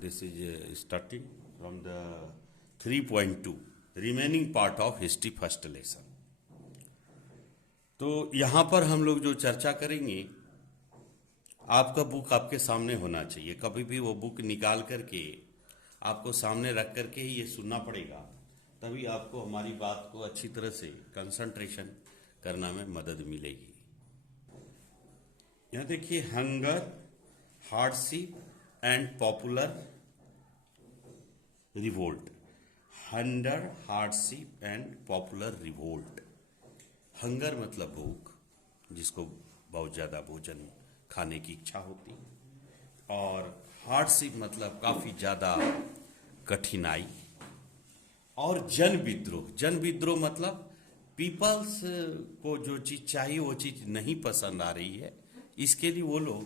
This is starting from the 3.2 remaining part of history first lesson. तो यहाँ पर हम लोग जो चर्चा करेंगे, आपका बुक आपके सामने होना चाहिए। कभी भी वो बुक निकाल करके आपको सामने रख करके ही ये सुनना पड़ेगा, तभी आपको हमारी बात को अच्छी तरह से कंसंट्रेशन करना में मदद मिलेगी। यहाँ देखिए, hunger, hardship and popular revolt. Hunger, hardship and popular revolt. Hunger मतलब भूख, जिसको बहुत ज़्यादा भोजन खाने की इच्छा होती है, और हार्डशिप मतलब काफ़ी ज़्यादा कठिनाई, और जन विद्रोह। जन विद्रोह मतलब पीपल्स को जो चीज़ चाहिए वो चीज़ नहीं पसंद आ रही है, इसके लिए वो लोग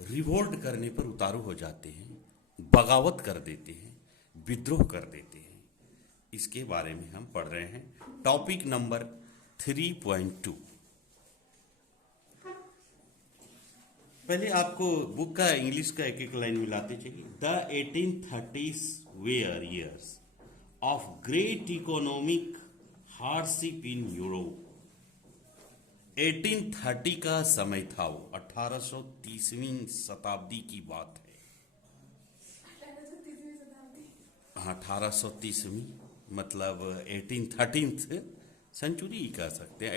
रिवोल्ट करने पर उतारू हो जाते हैं, बगावत कर देते हैं, विद्रोह कर देते हैं। इसके बारे में हम पढ़ रहे हैं। Topic number 3.2। पहले आपको बुक का इंग्लिश का एक एक लाइन मिलाते चाहिए। The 1830s were years of great economic hardship in Europe. 1830 का समय था, वो 1830वीं शताब्दी की बात है। हाँ, 1830वीं मतलब 1813th सेंचुरी कह सकते हैं।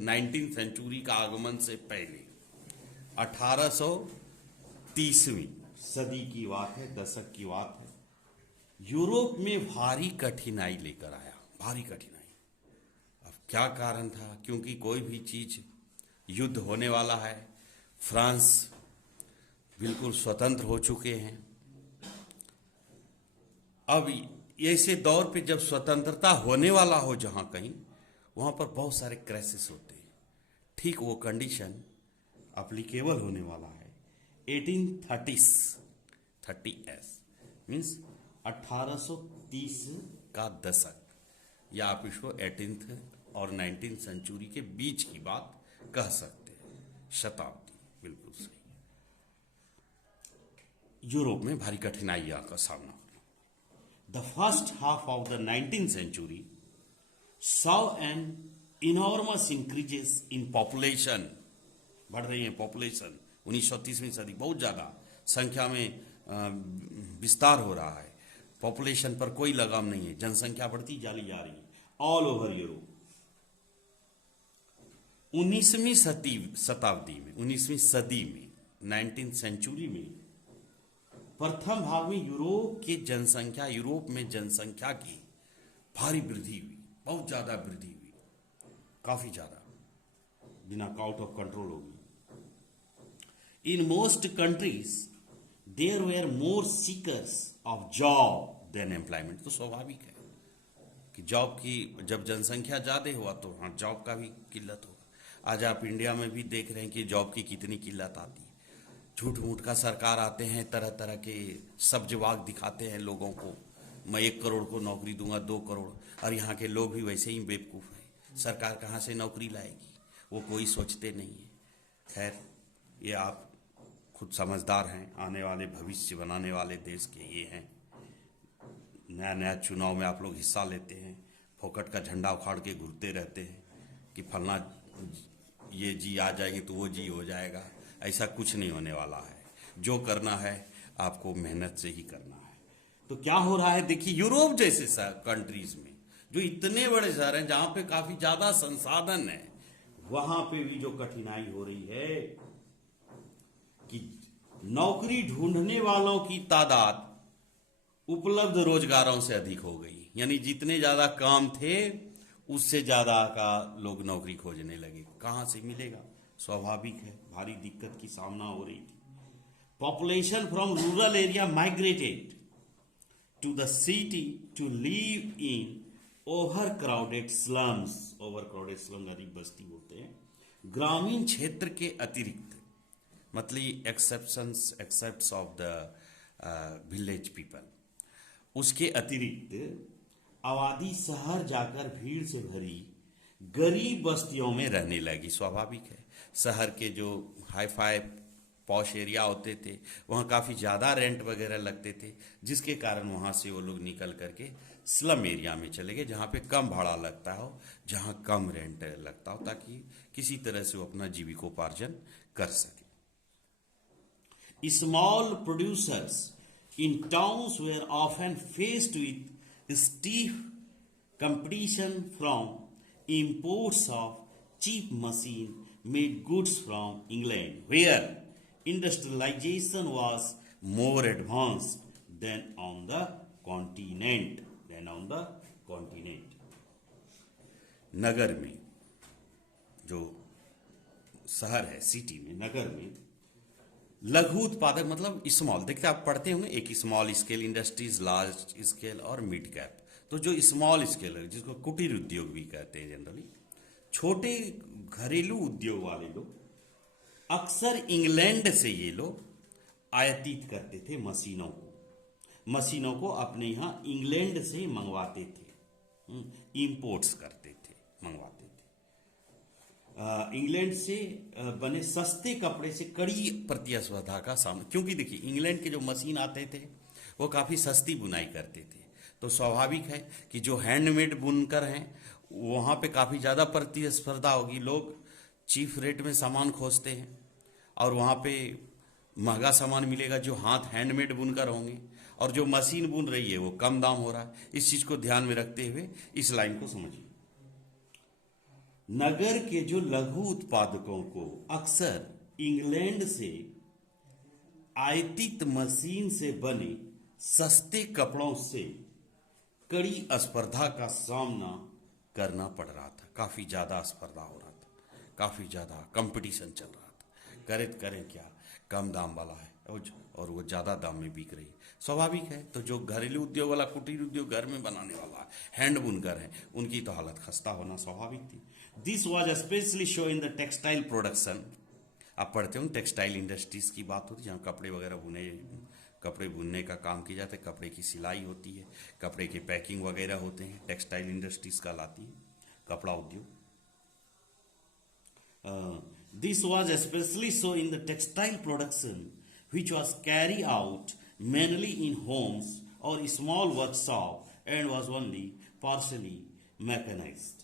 19th सेंचुरी का आगमन से पहले 1830वीं सदी की बात है, दशक की बात है। यूरोप में भारी कठिनाई लेकर आया, भारी कठिनाई। अब क्या कारण था? क्योंकि कोई भी चीज, युद्ध होने वाला है, फ्रांस बिल्कुल स्वतंत्र हो चुके हैं। अब ऐसे दौर पे जब स्वतंत्रता होने वाला हो जहां कहीं, वहां पर बहुत सारे क्राइसिस होते हैं। ठीक वो कंडीशन अप्लीकेबल होने वाला है 1830s। 30s मीन्स 1830 का दशक, या आप इसको 18th और 19th सेंचुरी के बीच की बात कह सकते हैं। शताब्दी बिल्कुल सही। यूरोप में भारी कठिनाइयों का सामना। The first half of the 19th century saw an enormous increases in population। बढ़ रही है पॉपुलेशन। 1930वीं सदी बहुत ज़्यादा संख्या में विस्तार हो रहा है। पॉपुलेशन पर कोई लगाम नहीं है, जनसंख्या बढ़ती चली जा रही है ऑल ओवर यूरोप। 19वीं शताब्दी में, 19वीं सदी में, 19th सेंचुरी में प्रथम भाग में यूरोप में जनसंख्या की भारी वृद्धि हुई, बहुत ज्यादा वृद्धि हुई, काफी ज्यादा, बिना आउट ऑफ कंट्रोल होगी। In most countries there were more seekers of job than employment. तो स्वाभाविक है कि जॉब की जब जनसंख्या ज्यादा हुआ तो हाँ, जॉब का भी किल्लत होगा। आज आप इंडिया में भी देख रहे हैं कि जॉब की कितनी किल्लत आती है। झूठ मूठ का सरकार आते हैं, तरह तरह के सब जवाब दिखाते हैं लोगों को, मैं 1 करोड़ को नौकरी दूंगा, 2 करोड़, और यहाँ के लोग भी वैसे ही बेवकूफ़ हैं। सरकार कहाँ से नौकरी लाएगी, वो कोई सोचते नहीं है। खैर, ये आप खुद समझदार हैं, आने वाले भविष्य बनाने वाले देश के ये हैं। नया नया चुनाव में आप लोग हिस्सा लेते हैं, फोकट का झंडा उखाड़ के घूरते रहते हैं कि फलना ये जी आ जाएंगे तो वो जी हो जाएगा। ऐसा कुछ नहीं होने वाला है। जो करना है आपको मेहनत से ही करना है। तो क्या हो रहा है देखिए, यूरोप जैसे कंट्रीज में जो इतने बड़े शहर हैं, जहां पे काफी ज्यादा संसाधन है, वहां पे भी जो कठिनाई हो रही है कि नौकरी ढूंढने वालों की तादाद उपलब्ध रोजगारों से अधिक हो गई। यानी जितने ज्यादा काम थे उससे ज्यादा का लोग नौकरी खोजने लगे। कहां से मिलेगा? स्वाभाविक है, भारी दिक्कत की सामना हो रही थी। Population from rural area migrated to the city to live in overcrowded slums. Overcrowded slum अधिक बस्ती होते हैं। ग्रामीण क्षेत्र के अतिरिक्त, मतलब excepts of the village people, उसके अतिरिक्त आबादी शहर जाकर भीड़ से भरी गरीब बस्तियों में रहने लगी। स्वाभाविक है, शहर के जो हाई फाई पॉश एरिया होते थे, वहाँ काफ़ी ज़्यादा रेंट वगैरह लगते थे, जिसके कारण वहाँ से वो लोग निकल करके स्लम एरिया में चले गए, जहाँ पे कम भाड़ा लगता हो, जहाँ कम रेंट लगता हो, ताकि किसी तरह से वो अपना जीविकोपार्जन कर सके। Small producers in towns were often faced with stiff competition from imports of cheap machine made goods from England, where industrialization was more advanced than on the continent. नगर में, जो शहर है, सिटी में, नगर में लघु उत्पादक मतलब स्मॉल, देखते आप पढ़ते होंगे, एक small scale industries, large scale और मिड कैप। तो जो स्मॉल स्केल है, जिसको कुटीर उद्योग भी कहते हैं जनरली, छोटे घरेलू उद्योग वाले लोग अक्सर इंग्लैंड से ये लोग आयातित करते थे मशीनों को अपने यहाँ इंग्लैंड से मंगवाते थे, इंपोर्ट्स करते थे, मंगवाते थे। इंग्लैंड से बने सस्ते कपड़े से कड़ी प्रतिस्पर्धा का सामना, क्योंकि देखिए इंग्लैंड के जो मशीन आते थे वो काफ़ी सस्ती बुनाई करते थे, तो स्वाभाविक है कि जो हैंडमेड बुनकर हैं वहाँ पे काफ़ी ज़्यादा प्रतिस्पर्धा होगी, लोग चीफ रेट में सामान खोजते हैं और वहाँ पे महंगा सामान मिलेगा जो हाथ हैंडमेड बुनकर होंगे, और जो मशीन बुन रही है वो कम दाम हो रहा है। इस चीज़ को ध्यान में रखते हुए इस लाइन को समझिए। नगर के जो लघु उत्पादकों को अक्सर इंग्लैंड से आयातित मशीन से बने सस्ते कपड़ों से कड़ी स्पर्धा का सामना करना पड़ रहा था, काफ़ी ज़्यादा स्पर्धा हो रहा था, काफ़ी ज़्यादा कंपटीशन चल रहा था। करें क्या, कम दाम वाला है और वो ज़्यादा दाम में बिक रही है, स्वाभाविक है। तो जो घरेलू उद्योग वाला, कुटीर उद्योग घर में बनाने वाला, हैंड बुनकर है, उनकी तो हालत खस्ता होना स्वाभाविक थी। This was specially show in the textile production. आप पढ़ते हो टेक्सटाइल इंडस्ट्रीज की बात होती है, जहाँ कपड़े वगैरह कपड़े बुनने का काम किया जाता है, कपड़े की सिलाई होती है, कपड़े के पैकिंग वगैरह होते हैं, टेक्सटाइल इंडस्ट्रीज कहलाती है, कपड़ा उद्योग। This was specially so in the textile production which was carried out mainly in homes or small workshop and was only partially mechanized.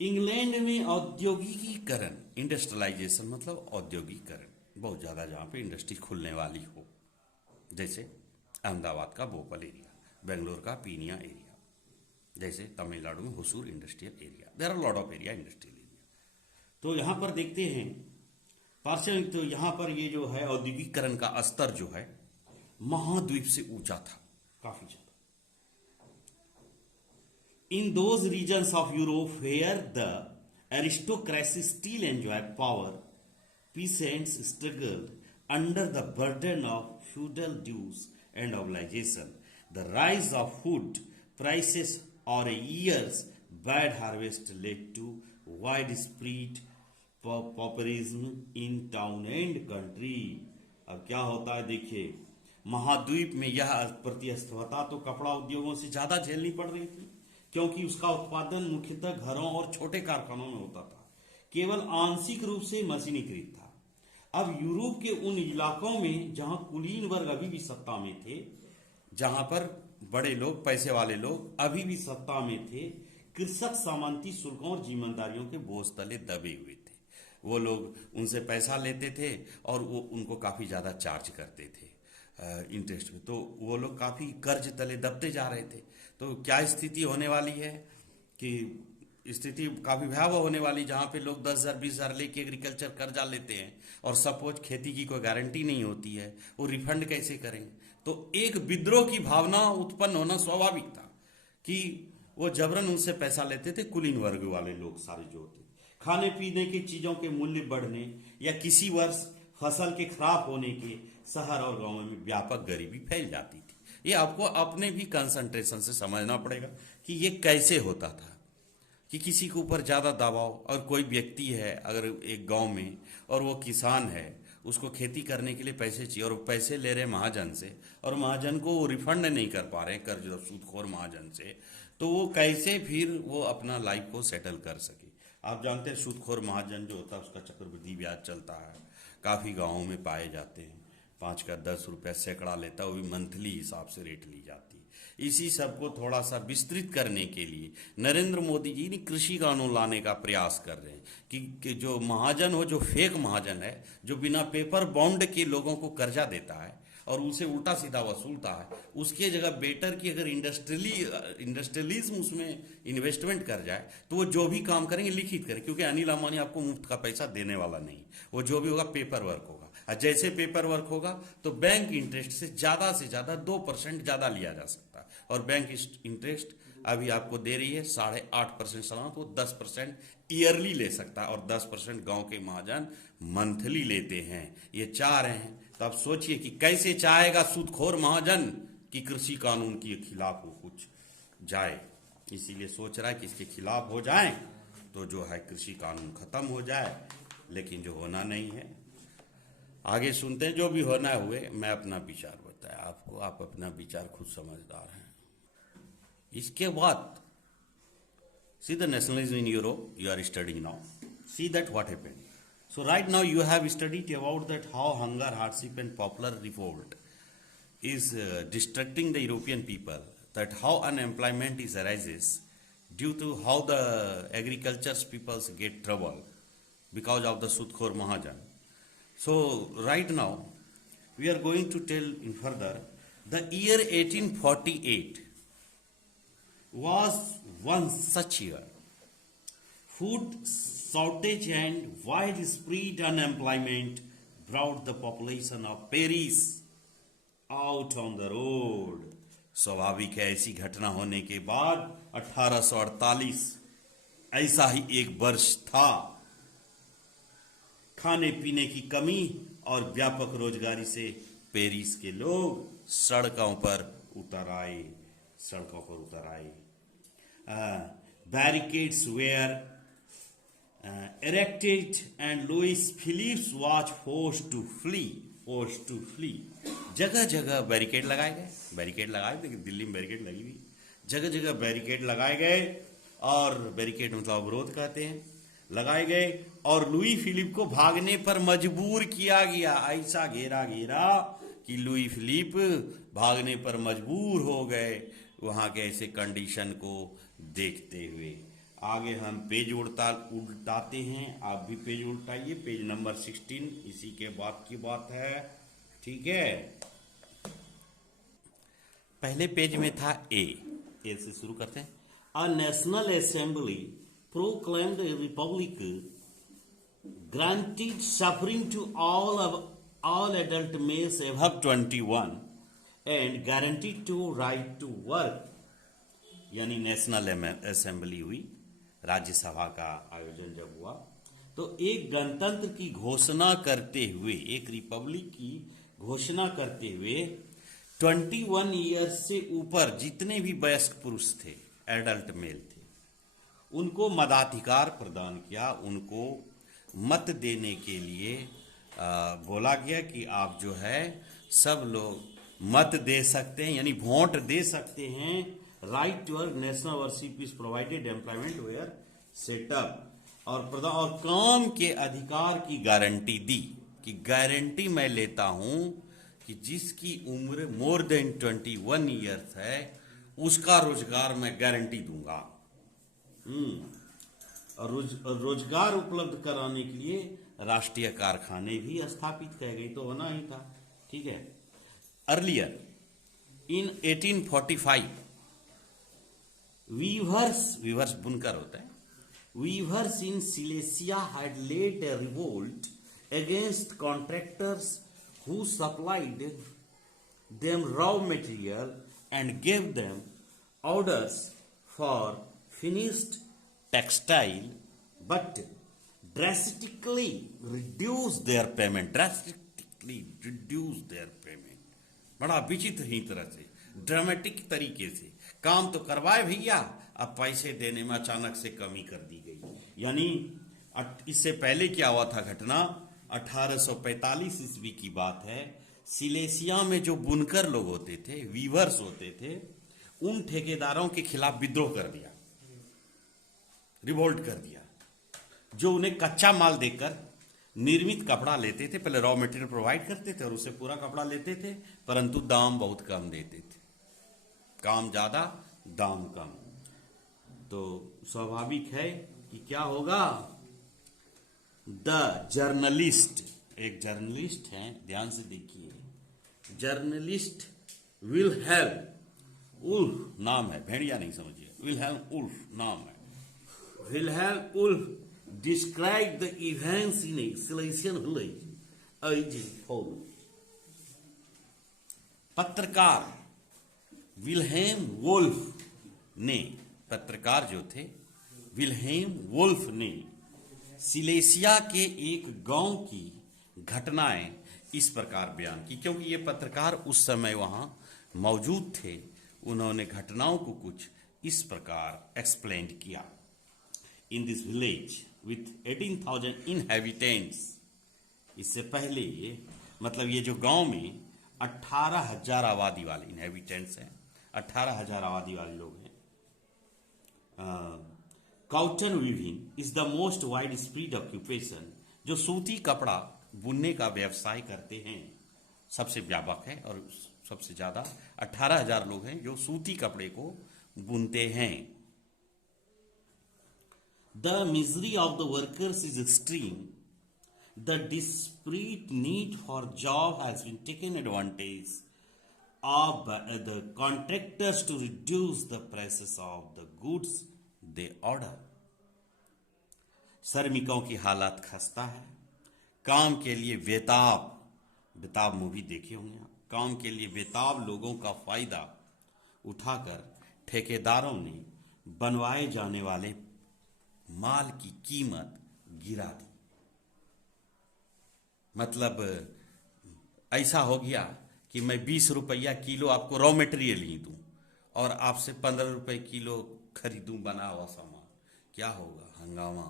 England में औद्योगिकीकरण, इंडस्ट्रियलाइजेशन मतलब औद्योगिकीकरण बहुत ज़्यादा, जहाँ पे इंडस्ट्री खुलने वाली हो, जैसे अहमदाबाद का भोपाल एरिया, बेंगलोर का पीनिया एरिया, जैसे तमिलनाडु में Hosur industrial area, there are lot of area industrial area. तो यहाँ पर देखते हैं पार्शियल, तो यहाँ पर ये जो है औद्योगिकरण का स्तर जो है महाद्वीप से ऊंचा था, काफी ज्यादा। In those regions of Europe where the aristocracy still enjoy power, peasants struggled under the burden of feudal dues and obligation, the rise of food prices और years bad harvest led to widespread populism in town and country. अब क्या होता है देखिए, महाद्वीप में यह प्रतिस्पर्धा तो कपड़ा उद्योगों से ज्यादा झेलनी पड़ रही थी, क्योंकि उसका उत्पादन मुख्यतः घरों और छोटे कारखानों में होता था, केवल आंशिक रूप से मशीनीकृत था। अब यूरोप के उन इलाकों में जहां कुलीन वर्ग अभी भी सत्ता में थे, जहां पर बड़े लोग, पैसे वाले लोग अभी भी सत्ता में थे, कृषक सामंती शुल्कों और जिम्मेदारियों के बोझ तले दबे हुए थे। वो लोग उनसे पैसा लेते थे और वो उनको काफ़ी ज़्यादा चार्ज करते थे इंटरेस्ट में, तो वो लोग काफ़ी कर्ज तले दबते जा रहे थे। तो क्या स्थिति होने वाली है कि स्थिति काफ़ी भयावह होने वाली, जहाँ पे लोग 10,000 20,000 लेके एग्रीकल्चर कर्जा लेते हैं और सपोज खेती की कोई गारंटी नहीं होती है, वो रिफंड कैसे करेंगे। तो एक विद्रोह की भावना उत्पन्न होना स्वाभाविक था कि वो जबरन उनसे पैसा लेते थे, कुलीन वर्ग वाले लोग सारे जो होते। खाने पीने की चीजों के मूल्य बढ़ने या किसी वर्ष फसल के खराब होने के शहर और गांवों में व्यापक गरीबी फैल जाती थी। ये आपको अपने भी कंसंट्रेशन से समझना पड़ेगा कि ये कैसे होता था, कि किसी के ऊपर ज़्यादा दबाव, और कोई व्यक्ति है अगर एक गांव में और वो किसान है, उसको खेती करने के लिए पैसे चाहिए और वो पैसे ले रहे महाजन से, और महाजन को वो रिफंड नहीं कर पा रहे कर्ज सूदखोर महाजन से, तो वो कैसे फिर वो अपना लाइफ को सेटल कर सके। आप जानते हैं सूदखोर महाजन जो होता है उसका चक्रवृद्धि ब्याज चलता है, काफ़ी गांवों में पाए जाते हैं। 5 का 10 रुपया सैकड़ा लेता है, वो भी मंथली हिसाब से रेट ली जाती है। इसी सब को थोड़ा सा विस्तृत करने के लिए नरेंद्र मोदी जी ने कृषि कानून लाने का प्रयास कर रहे हैं कि जो महाजन हो, जो फेक महाजन है, जो बिना पेपर बॉन्ड के लोगों को कर्जा देता है और उसे उल्टा सीधा वसूलता है, उसके जगह बेटर की अगर इंडस्ट्रियलिज्म उसमें इन्वेस्टमेंट कर जाए तो वो जो भी काम करेंगे लिखित करें, क्योंकि अनिल अंबानी आपको मुफ्त का पैसा देने वाला नहीं। वो जो भी होगा पेपर वर्क होगा, और जैसे पेपर वर्क होगा तो बैंक इंटरेस्ट से ज़्यादा 2% ज़्यादा लिया जा सकता है। और बैंक इंटरेस्ट अभी आपको दे रही है 8.5% सालाना, तो 10% ईयरली ले सकता है, और 10% गांव के महाजन मंथली लेते हैं। ये चाह रहे हैं, तो आप सोचिए कि कैसे चाहेगा सूदखोर महाजन कि कृषि कानून के खिलाफ वो कुछ जाए। इसीलिए सोच रहा है कि इसके खिलाफ हो जाए तो जो है कृषि कानून खत्म हो जाए, लेकिन जो होना नहीं है। आगे सुनते हैं, जो भी होना हुए। मैं अपना विचार बताया आपको, आप अपना विचार खुद समझदार हैं। इसके बाद see the nationalism in Europe you are studying now. See that what happened. So right now you have studied about that how hunger, hardship and popular revolt is distracting the European people, that how unemployment is arises due to how the agriculture's peoples get trouble because of the Sudkhor Mahajan. So right now we are going to tell in further the year 1848 was one such year. Food shortage and widespread unemployment brought the population of Paris out on the road. स्वाभाविक है, ऐसी घटना होने के बाद 1848 ऐसा ही एक वर्ष था। खाने पीने की कमी और व्यापक रोजगारी से पेरिस के लोग सड़कों पर उतर आए। Barricades were erected and Louis Philippe was forced to flee. जगह जगह बैरिकेड लगाए गए, लेकिन दिल्ली में बैरिकेड लगी हुई, जगह जगह बैरिकेड लगाए गए, और बैरिकेड मतलब अवरोध कहते हैं, लगाए गए, और लुई फिलिप को भागने पर मजबूर किया गया। ऐसा घेरा कि लुई फिलिप भागने पर मजबूर हो गए वहां के ऐसे कंडीशन को देखते हुए। आगे हम पेज उल्टाते हैं, आप भी पेज उल्टाइए, पेज नंबर 16 इसी के बाद की बात है, ठीक है। पहले पेज में था ए से शुरू करते हैं। A national assembly proclaimed a republic granted suffrage to all adult males above 21 and guaranteed to right to work. यानी नेशनल असेंबली हुई, राज्यसभा का आयोजन जब हुआ तो एक गणतंत्र की घोषणा करते हुए, एक रिपब्लिक की घोषणा करते हुए 21 ईयर्स से ऊपर जितने भी वयस्क पुरुष थे, एडल्ट मेल थे, उनको मताधिकार प्रदान किया। उनको मत देने के लिए बोला गया कि आप जो है सब लोग मत दे सकते हैं, यानी वोट दे सकते हैं। Right to work, national workshop is provided, employment were set up, और काम के अधिकार की गारंटी दी कि गारंटी मैं लेता हूं कि जिसकी उम्र मोर देन 21 ईयर्स है उसका रोजगार मैं गारंटी दूंगा। और रोजगार उपलब्ध कराने के लिए राष्ट्रीय कारखाने भी स्थापित किए गए, तो होना ही था, ठीक है। अर्लियर इन 1845 वीवर्स बुनकर होता है, viewers in Silesia had led a revolt against contractors who supplied them raw material and gave them orders for finished textile, but drastically reduced their payment. बड़ा विचित्र ही तरह से, ड्रामेटिक तरीके से काम तो करवाए भैया, अब पैसे देने में अचानक से कमी कर दी गई। यानी इससे पहले क्या हुआ था घटना, 1845 ईस्वी की बात है। सिलेसिया में जो बुनकर लोग होते थे, वीवर्स होते थे, उन ठेकेदारों के खिलाफ विद्रोह कर दिया, रिवोल्ट कर दिया। जो उन्हें कच्चा माल देकर निर्मित कपड़ा लेते थे। पहले रॉ मटेरियल प्रोवाइड करते थे और उससे पूरा कपड़ा लेते थे, परंतु दाम बहुत कम देते थे। काम ज्यादा, दाम कम। तो स्वाभाविक है कि क्या होगा, द जर्नलिस्ट, एक जर्नलिस्ट हैं, ध्यान से देखिए, जर्नलिस्ट विलहेल्म उल्फ नाम है, भेड़िया नहीं समझिए, विलहेल्म उल्फ नाम है। Wilhelm Wolff describe the events in a Silesian village as follows. पत्रकार विल्हेम वोल्फ ने, पत्रकार जो थे विल्हेम वोल्फ ने सिलेसिया के एक गांव की घटनाएं इस प्रकार बयान की। क्योंकि ये पत्रकार उस समय वहां मौजूद थे, उन्होंने घटनाओं को कुछ इस प्रकार एक्सप्लेन किया। In this village with 18,000 inhabitants, इससे पहले मतलब ये जो गांव में 18,000 आबादी वाले इनहेबिटेंट्स हैं, 18,000 आबादी वाले लोग हैं। Cotton weaving is the most wide spread occupation, जो सूती कपड़ा बुनने का व्यवसाय करते हैं सबसे व्यापक है, और सबसे ज्यादा 18,000 लोग हैं जो सूती कपड़े को बुनते हैं। The misery of the workers is extreme. The desperate need for job has been taken advantage of by the contractors to reduce the prices of the goods they order. श्रमिकों की हालत खस्ता है, काम के लिए बेताब, बेताब मूवी देखे होंगे आप, काम के लिए बेताब लोगों का फायदा उठाकर ठेकेदारों ने बनवाए जाने वाले माल की कीमत गिरा दी। मतलब ऐसा हो गया कि मैं 20 रुपया किलो आपको रॉ मटेरियल ही दूं और आपसे 15 रुपए किलो खरीदूं बना हुआ सामान। क्या होगा, हंगामा,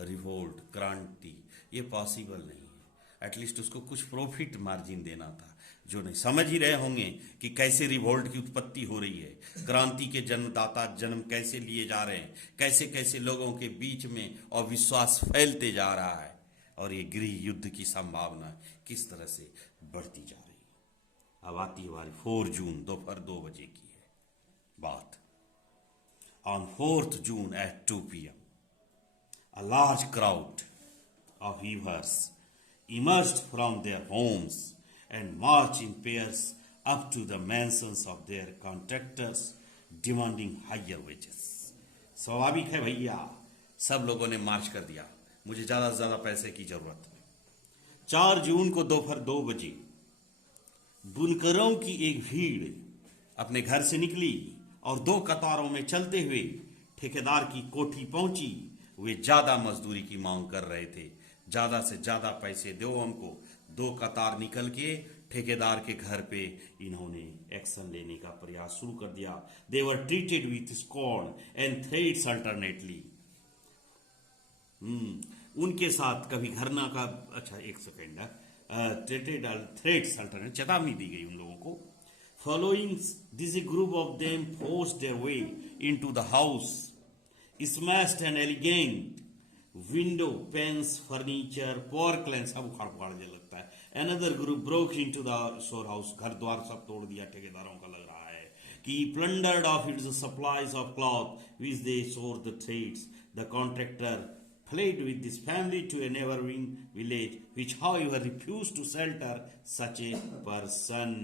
रिवोल्ट, क्रांति। ये पॉसिबल नहीं है। एटलीस्ट उसको कुछ प्रॉफिट मार्जिन देना था। जो नहीं समझ ही रहे होंगे कि कैसे रिवोल्ट की उत्पत्ति हो रही है, क्रांति के जन्मदाता जन्म कैसे लिए जा रहे हैं, कैसे कैसे लोगों के बीच में अविश्वास फैलते जा रहा है, और ये गृह युद्ध की संभावना किस तरह से बढ़ती जा रही है। अब आती है हमारी 4 जून दोपहर 2 बजे की है बात। On 4th June at 2 PM, a large crowd of weavers emerged from their homes and marched in pairs up to the mansions of their contractors, demanding higher wages. स्वाभाविक है भैया, सब लोगों ने मार्च कर दिया, मुझे ज्यादा से ज्यादा पैसे की जरूरत है। 4 जून को दोपहर 2 बजे बुनकरों की एक भीड़ अपने घर से निकली और 2 कतारों में चलते हुए ठेकेदार की कोठी पहुंची। वे ज्यादा मजदूरी की मांग कर रहे थे, ज्यादा से ज्यादा पैसे दो हमको। 2 कतार निकल के ठेकेदार के घर पे इन्होंने एक्शन लेने का प्रयास शुरू कर दिया। They were treated with scorn and threats alternately. उनके साथ कभी घरना का, अच्छा एक सेकेंड, ट्रीटेड थ्रेट्स अल्टरनेट, चेतावनी दी गई उन लोगों को। Following this group of them forced their way into the house, smashed and elegant window panes, furniture, porcelain सब उखाड़ पुखाड़ दिया लगता है। Another group broke into the storehouse, घर द्वार सब तोड़ दिया ठेकेदारों का लग रहा है कि plundered of its supplies of cloth which they sold the trades. The contractor fled with this family to a neighboring village, which however refused to shelter such a person.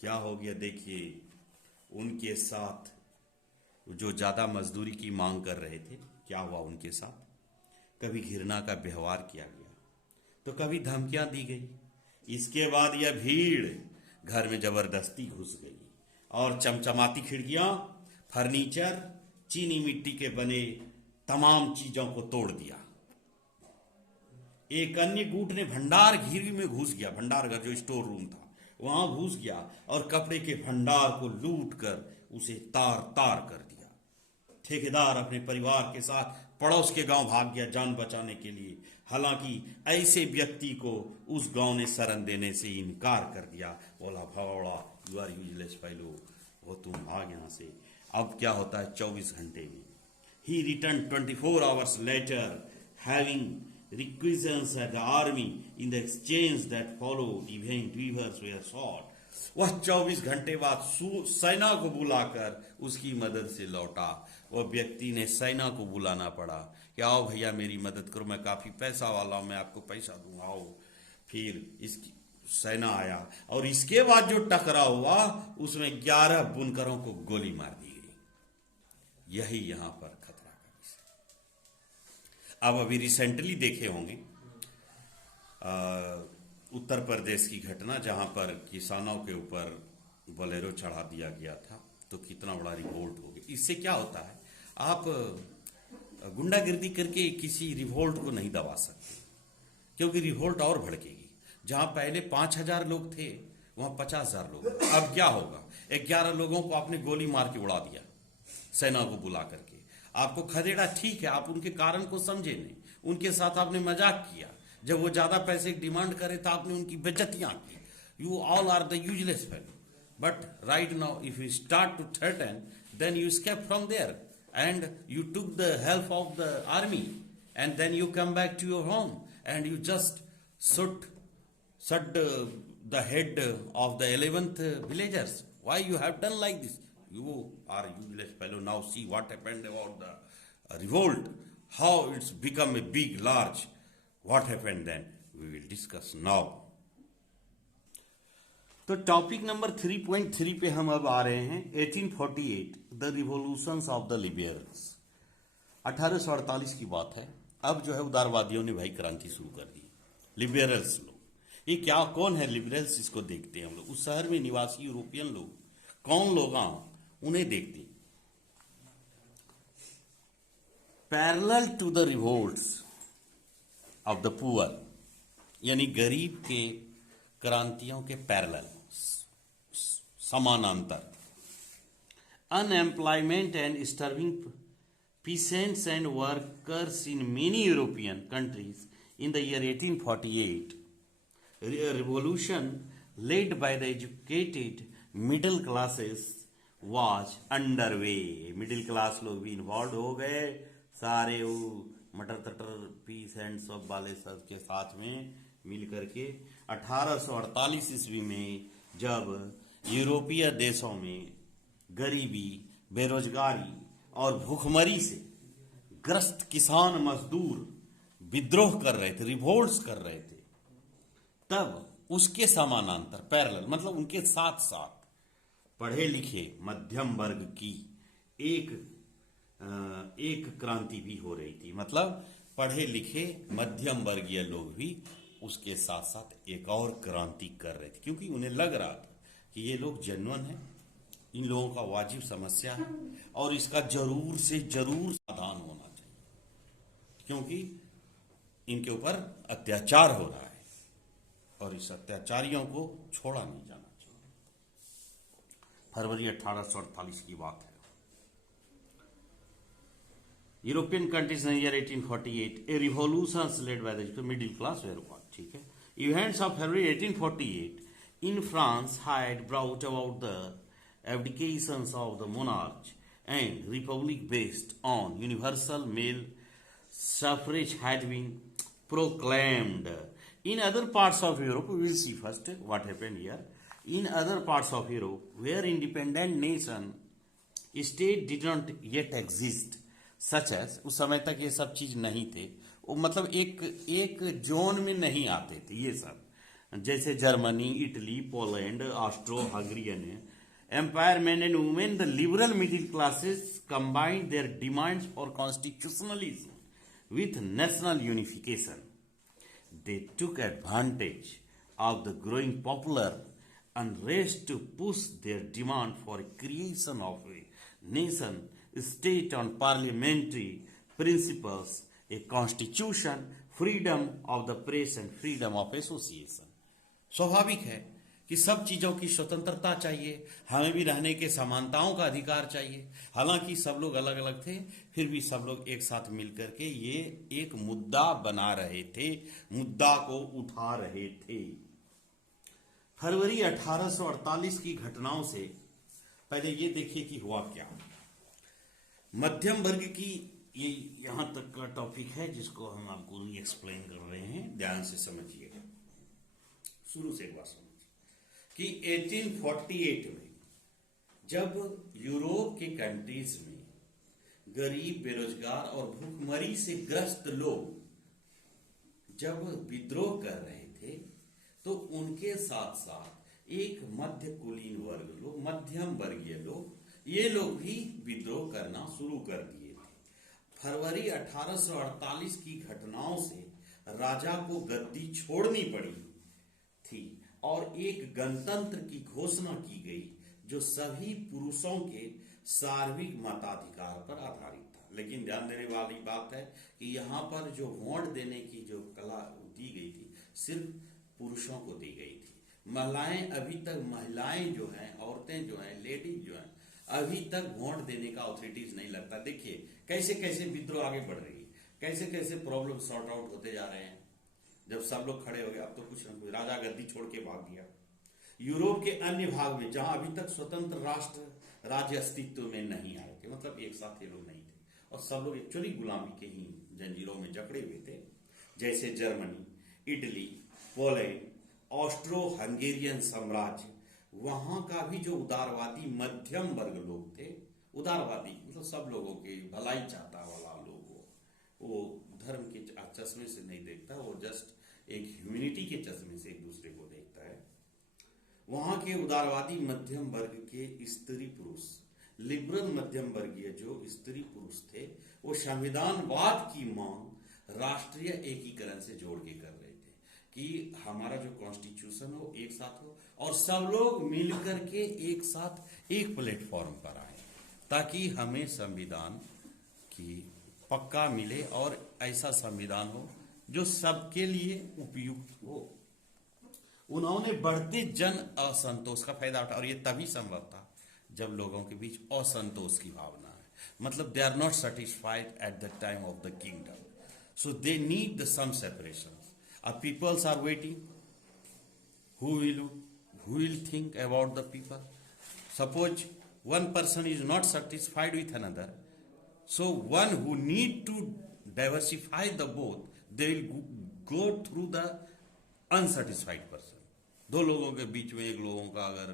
क्या हो गया देखिए, उनके साथ जो ज्यादा मजदूरी की मांग कर रहे थे, क्या हुआ उनके साथ, कभी घृणा का व्यवहार किया गया तो कभी धमकियां दी गई। इसके बाद यह भीड़ घर में जबरदस्ती घुस गई और चमचमाती खिड़कियां, फर्नीचर, चीनी मिट्टी के बने तमाम चीजों को तोड़ दिया। एक अन्य गुट ने भंडार घिरी में घुस गया, भंडार घर जो स्टोर रूम था वहां घुस गया और कपड़े के भंडार को लूट कर उसे तार तार कर दिया। ठेकेदार अपने परिवार के साथ पड़ोस के गांव भाग गया जान बचाने के लिए। हालांकि ऐसे व्यक्ति को उस गांव ने शरण देने से इनकार कर दिया, बोला भगौड़ा, यू आर यूजलेस फेलो, वो तुम भाग यहां से। अब क्या होता है 24 घंटे में He returned 24 hours later, having requisitions at the army. In the exchange that followed, event weavers were sought. वह 24 घंटे बाद सेना को बुलाकर उसकी मदद से लौटा। वह व्यक्ति ने सेना को बुलाना पड़ा कि आओ भैया मेरी मदद करो, मैं काफी पैसा वाला हूं, मैं आपको पैसा दूंगा, आओ। फिर इसकी सेना आया और इसके बाद जो टकराव हुआ उसमें 11 बुनकरों को गोली मार दी गई। यही यहां पर खतरा का विषय। अब अभी रिसेंटली देखे होंगे उत्तर प्रदेश की घटना, जहां पर किसानों के ऊपर बोलेरो चढ़ा दिया गया था, तो कितना बड़ा रिवोल्ट हो गया। इससे क्या होता है, आप गुंडागिर्दी करके किसी रिवोल्ट को नहीं दबा सकते, क्योंकि रिवोल्ट और भड़केगी। जहां पहले 5,000 लोग थे वहां 50,000 लोग। अब क्या होगा, 11 लोगों को आपने गोली मार के उड़ा दिया सेना को बुला करके। आपको खदेड़ा, ठीक है, आप उनके कारण को समझे नहीं, उनके साथ आपने मजाक किया। जब वो ज्यादा पैसे की डिमांड करे तो आपने उनकी बेइज्जतियां की। You all are the useless fellow. But right now if you start to threaten, then you escape from there and you took the help of the army, and then you come back to your home and you just shot the head of the 11th villagers. Why you have done like this? You are useless fellow. Now see what happened about the revolt, how it's become a big large. What happened then we will discuss now. तो topic number 3.3 पे हम अब आ रहे हैं। 1848 the revolutions of the liberals. 1848 की बात है। अब जो है उदारवादियों ने भाई क्रांति शुरू कर दी। लिबरल्स लोग, ये क्या, कौन है लिबरल्स, इसको देखते हैं हम लोग। उस शहर में निवासी यूरोपियन लोग कौन लोग, उन्हें देखते हैं। Parallel to the revolts of the poor, यानी गरीब के क्रांतियों के पैरेलल, समानांतर। Unemployment and starving peasants and workers in many European countries in the year 1848, a revolution led by the educated middle classes was underway. Middle class लोग भी involve हो गए, सारे वो मटर तटर पीस एंड सब वाले सब के साथ में मिल करके 1848 ईस्वी में जब यूरोपीय देशों में गरीबी, बेरोजगारी और भूखमरी से ग्रस्त किसान मजदूर विद्रोह कर रहे थे, रिवोल्ट्स कर रहे थे, तब उसके समानांतर पैरेलल, मतलब उनके साथ साथ पढ़े लिखे मध्यम वर्ग की एक क्रांति भी हो रही थी। मतलब पढ़े लिखे मध्यम वर्गीय लोग भी उसके साथ साथ एक और क्रांति कर रहे थे, क्योंकि उन्हें लग रहा था कि ये लोग जेन्युइन हैं, इन लोगों का वाजिब समस्या है और इसका जरूर से जरूर समाधान होना चाहिए, क्योंकि इनके ऊपर अत्याचार हो रहा है और इस अत्याचारियों को छोड़ा नहीं जाना चाहिए। फरवरी 1848 की बात है। European countries in year 1848 a revolution led by the middle class were what, ठीक है। Events of February 1848 in France had brought about the abdications of the monarch and republic based on universal male suffrage had been proclaimed. In other parts of Europe, we will see first what happened here. In other parts of Europe, where independent nation state did not yet exist, such as उस समय तक ये सब चीज नहीं थे, वो मतलब एक जोन में नहीं आते थे ये सब, जैसे Germany, Italy, Poland, Austro Hungarian empire man and women, the liberal middle classes combined their demands for constitutionalism with national unification. They took advantage of the growing popular unrest to push their demand for creation of a nation state on parliamentary principles, a constitution, freedom of the press and freedom of association. स्वाभाविक है कि सब चीजों की स्वतंत्रता चाहिए, हमें भी रहने के समानताओं का अधिकार चाहिए। हालांकि सब लोग अलग अलग थे, फिर भी सब लोग एक साथ मिलकर के ये एक मुद्दा बना रहे थे, मुद्दा को उठा रहे थे। फरवरी 1848 की घटनाओं से पहले ये देखिए कि हुआ क्या। मध्यम वर्ग की ये यहाँ तक का टॉपिक है जिसको हम आपको एक्सप्लेन कर रहे हैं, ध्यान से समझिएगा, शुरू से एक बार समझिए कि 1848 में जब यूरोप के कंट्रीज में गरीब, बेरोजगार और भूखमरी से ग्रस्त लोग जब विद्रोह कर रहे थे तो उनके साथ साथ एक मध्य कुलीन वर्ग लोग, मध्यम वर्गीय लोग, ये लोग भी विद्रोह करना शुरू कर दिए थे। फरवरी 1848 की घटनाओं से राजा को गद्दी छोड़नी पड़ी थी और एक गणतंत्र की घोषणा की गई जो सभी पुरुषों के सार्वत्रिक मताधिकार पर आधारित था। लेकिन ध्यान देने वाली बात है कि यहाँ पर जो वोट देने की जो कला दी गई थी सिर्फ पुरुषों को दी गई थी। महिलाएं जो हैं, औरतें जो हैं, लेडीज जो हैं, अभी तक वोट देने का ऑथोरिटीज नहीं लगता। देखिए कैसे कैसे विद्रोह आगे बढ़ रही है, कैसे कैसे प्रॉब्लम सॉर्ट आउट होते जा रहे हैं। जब सब लोग खड़े हो गए, अब तो कुछ न कुछ, राजा गद्दी छोड़ के भाग गया। यूरोप के अन्य भाग में जहां अभी तक स्वतंत्र राष्ट्र राज्य अस्तित्व में नहीं आए थे, मतलब एक साथ ये लोग नहीं थे और सब लोग एक्चुअली गुलामी के ही जंजीरों में जकड़े हुए थे, जैसे Germany, Italy, Poland, Austro Hungarian साम्राज्य, वहां का भी जो उदारवादी मध्यम वर्ग लोग थे, उदारवादी मतलब सब लोगों के भलाई चाहता वाला लोग, वो धर्म के चश्मे से नहीं देखता, वो जस्ट एक ह्यूमैनिटी के चश्मे से एक दूसरे को देखता है। वहां के उदारवादी मध्यम वर्ग के स्त्री पुरुष, लिबरल मध्यम वर्गीय जो स्त्री पुरुष थे, वो संविधानवाद की मांग राष्ट्रीय एकीकरण से जोड़ के कर रहे थे कि हमारा जो कॉन्स्टिट्यूशन हो एक साथ हो और सब लोग मिलकर के एक साथ एक प्लेटफॉर्म पर आए ताकि हमें संविधान की पक्का मिले और ऐसा संविधान हो जो सबके लिए उपयुक्त हो। उन्होंने बढ़ते जन असंतोष का फायदा उठाया और ये तभी संभव था जब लोगों के बीच असंतोष की भावना है, मतलब they are not satisfied at the time of the kingdom, so they need the some separation. अब peoples are waiting, who will think about the people? Suppose one person is not satisfied with another, so one who need to diversify the both, they will go through the unsatisfied person. दो लोगों के बीच में एक लोगों का अगर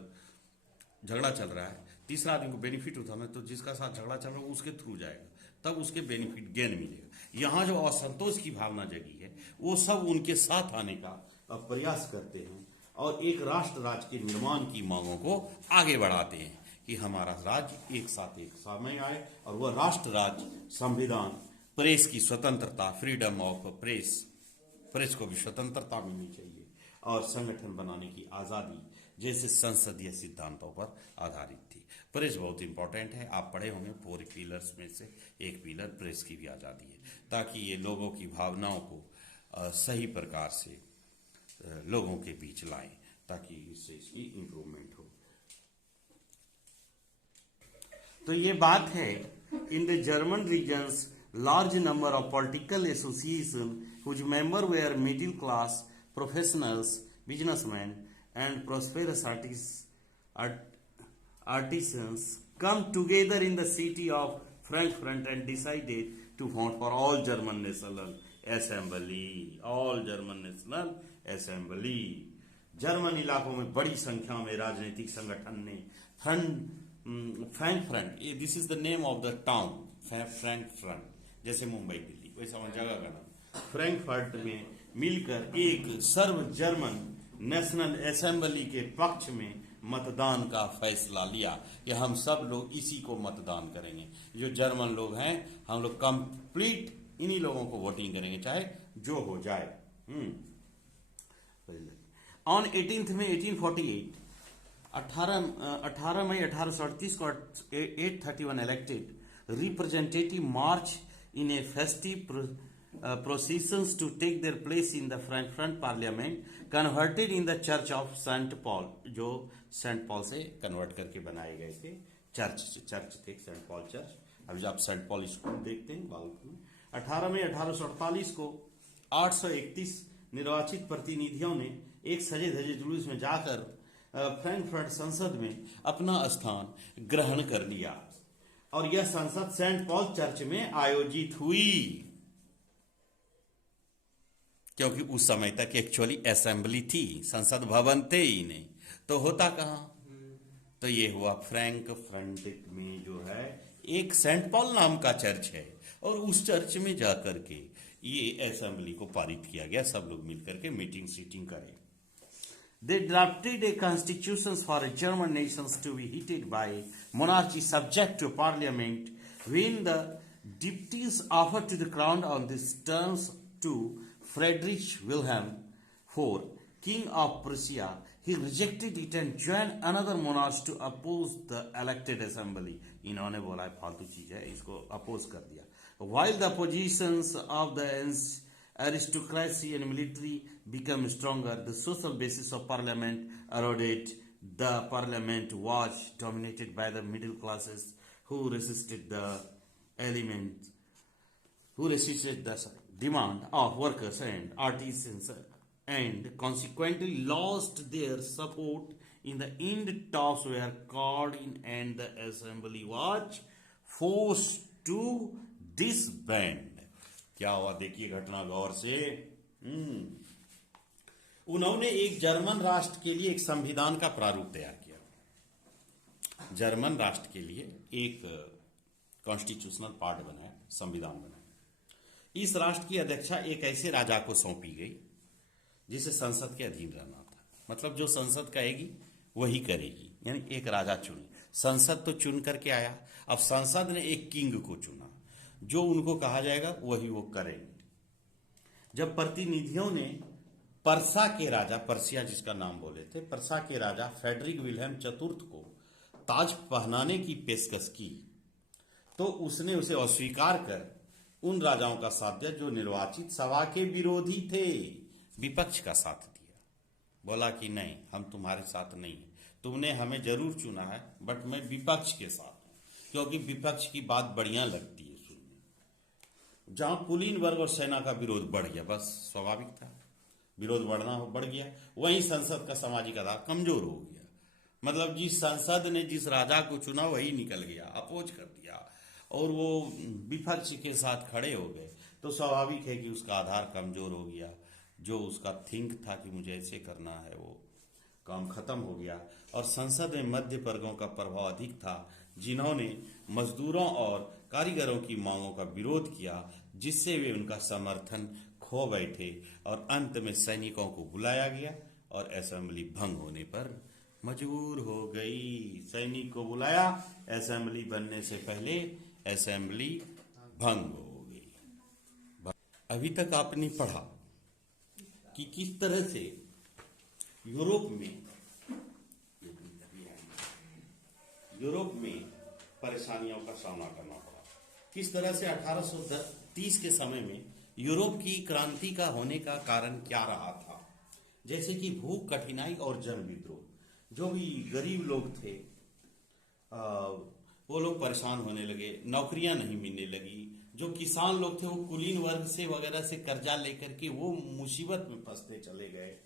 झगड़ा चल रहा है, तीसरा आदमी को बेनिफिट उठाना है तो जिसका साथ झगड़ा चल रहा है उसके थ्रू जाएगा, तब उसके बेनिफिट गेन मिलेगा। यहाँ जो असंतोष की भावना जगी है वो सब उनके साथ आने का प्रयास करते हैं और एक राष्ट्र राज्य के निर्माण की मांगों को आगे बढ़ाते हैं कि हमारा राज्य एक साथ एक समय आए और वह राष्ट्र राज्य संविधान, प्रेस की स्वतंत्रता, फ्रीडम ऑफ प्रेस, प्रेस को भी स्वतंत्रता मिलनी चाहिए और संगठन बनाने की आजादी जैसे संसदीय सिद्धांतों पर आधारित थी। प्रेस बहुत इंपॉर्टेंट है, आप पढ़े होंगे, 4 पिलर्स में से एक पिलर प्रेस की भी आजादी है ताकि ये लोगों की भावनाओं को सही प्रकार से लोगों के बीच लाएं ताकि इससे इसकी इंप्रूवमेंट हो। तो ये बात है, in the German regions large number of political association whose member were middle class professionals, businessman and prosperous artisans come together in the city of Frankfurt and decided to vote for all German National Assembly. All German National Assembly. German इलाकों में बड़ी संख्या में राजनीतिक संगठन ने Frankfurt, this is the name of the town, Frankfurt जैसे मुंबई दिल्ली वैसा जगह का नाम, फ्रैंकफर्ट में मिलकर एक सर्व जर्मन नेशनल असेंबली के पक्ष में मतदान का फैसला लिया कि हम सब लोग इसी को मतदान करेंगे। जो जर्मन लोग हैं हम लोग कंप्लीट इन्हीं लोगों को वोटिंग करेंगे चाहे जो हो जाए। ऑन 18 मई 1848, 18 मई 1838 को 831 elected representative March in A festive processions to take their place in the Frankfurt Parliament, converted in the Church of St. Paul, जो सेंट पॉल से कन्वर्ट करके बनाए गए थे चर्च थे सेंट पॉल चर्च। अभी आप सेंट पॉल स्कूल देखते हैं बालक में। 18 मई 1848 को 831 निर्वाचित प्रतिनिधियों ने एक सजे धजे जुलूस में जाकर फ्रैंकफर्ट संसद में अपना स्थान ग्रहण कर लिया और यह संसद सेंट पॉल चर्च में आयोजित हुई, क्योंकि उस समय तक एक्चुअली असेंबली थी, संसद भवन थे ही नहीं, तो होता कहाँ। तो ये हुआ फ्रैंकफर्ट में जो है एक सेंट पॉल नाम का चर्च है, और उस चर्च में जाकर के ये असेंबली को पारित किया गया, सब लोग मिलकर के मीटिंग सीटिंग करें। They drafted a constitution for a German nation to be headed by monarchy subject to parliament. When the deputies offered to the crown on these terms to Friedrich Wilhelm IV, King of Prussia, he rejected it and joined another monarch to oppose the elected assembly. इन्होंने बोला फालतू चीज है, इसको oppose कर दिया। While the positions of the aristocracy and military became stronger, the social basis of parliament eroded. The parliament was dominated by the middle classes who resisted the demand of workers and artisans, and consequently lost their support. In the end, talks were called in and the assembly was forced to disband. क्या हुआ देखिए घटना गौर से। उन्होंने एक German राष्ट्र के लिए एक संविधान का प्रारूप तैयार किया, जर्मन राष्ट्र के लिए एक कॉन्स्टिट्यूशनल पार्ट बनाया, संविधान बनाया। इस राष्ट्र की अध्यक्षा एक ऐसे राजा को सौंपी गई जिसे संसद के अधीन रहना था, मतलब जो संसद कहेगी वही करेगी, यानी एक राजा चुने। संसद तो चुन करके आया, अब संसद ने एक किंग को चुना, जो उनको कहा जाएगा वही वो करेंगे। जब प्रतिनिधियों ने पर्सा के राजा, पर्सिया जिसका नाम बोले थे, पर्सा के राजा फ्रेडरिक विल्हेम चतुर्थ को ताज पहनाने की पेशकश की, तो उसने उसे अस्वीकार कर उन राजाओं का साथ दिया जो निर्वाचित सभा के विरोधी थे, विपक्ष का साथ दिया। बोला कि नहीं, हम तुम्हारे साथ नहीं हैं, तुमने हमें जरूर चुना है बट मैं विपक्ष के साथ हूं, क्योंकि विपक्ष की बात बढ़िया लगती है। जहां कुलीन वर्ग और सेना का विरोध बढ़ गया, बस स्वाभाविक था, विरोध बढ़ गया, वहीं संसद का सामाजिक आधार कमजोर हो गया। मतलब जिस संसद ने जिस राजा को चुना वही निकल गया, अपोज कर दिया, और वो विपक्ष के साथ खड़े हो गए, तो स्वाभाविक है कि उसका आधार कमजोर हो गया। जो उसका थिंक था कि मुझे ऐसे करना है, वो काम खत्म हो गया। और संसद में मध्य वर्गों का प्रभाव अधिक था, जिन्होंने मजदूरों और कारीगरों की मांगों का विरोध किया, जिससे वे उनका समर्थन खो बैठे, और अंत में सैनिकों को बुलाया गया और असेंबली भंग होने पर मजबूर हो गई। सैनिक को बुलाया, असेंबली बनने से पहले असेंबली भंग हो गई। अभी तक आपने पढ़ा कि किस तरह से यूरोप में परेशानियों का सामना करना पड़ा, किस तरह से 1830 के समय में यूरोप की क्रांति का होने का कारण क्या रहा था। जैसे कि भूख, कठिनाई और जन विद्रोह, जो भी गरीब लोग थे वो लोग परेशान होने लगे, नौकरियां नहीं मिलने लगी। जो किसान लोग थे वो कुलीन वर्ग से वगैरह से कर्जा लेकर के वो मुसीबत में फंसते चले गए,